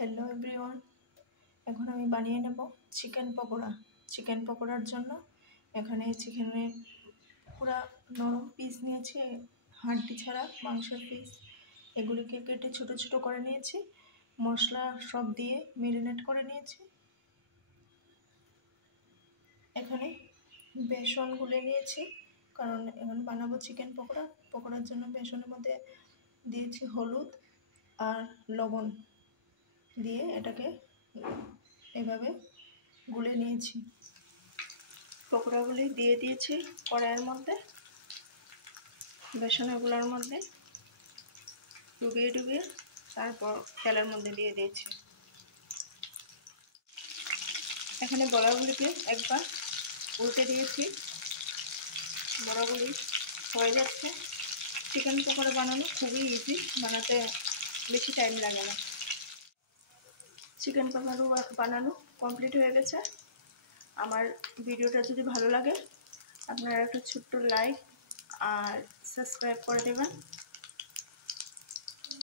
Hello everyone, এখন আমি বানিয়ে নেব চিকেন পকোড়া। চিকেন পকোড়ার জন্য এখানে চিকেনের পুরো নরম পিস নিয়েছি, হাড্ডি ছাড়া মাংসের পিস। এগুলিকে কেটে ছোট ছোট করে নিয়েছি, মশলা সব দিয়ে ম্যারিনেট করে নিয়েছি। এখানে বেসন গুলে নিয়েছি, কারণ এখন বানাবো চিকেন পকোড়া। পকোড়ার জন্য বেসনের মধ্যে দিয়েছি হলুদ আর লবণ দিয়ে এটাকে এভাবে গুলে নিয়েছি। পকোড়াগুলি দিয়ে দিয়েছি কড়াইয়ের মধ্যে, বেসনের গুলার মধ্যে ডুবিয়ে ডুবিয়ে তারপর তেলের মধ্যে দিয়ে দিয়েছি। এখানে বড়াগুলিকে একবার উল্টে দিয়েছি, বড়াগুলি হয়ে যাচ্ছে। চিকেন পকোড়া বানানো খুবই ইজি, বানাতে বেশি টাইম লাগে না। চিকেন পকোড়া বানানো কমপ্লিট হয়ে গেছে। আমার ভিডিওটা যদি ভালো লাগে আপনারা একটা ছোট্ট লাইক আর সাবস্ক্রাইব করে দেবেন।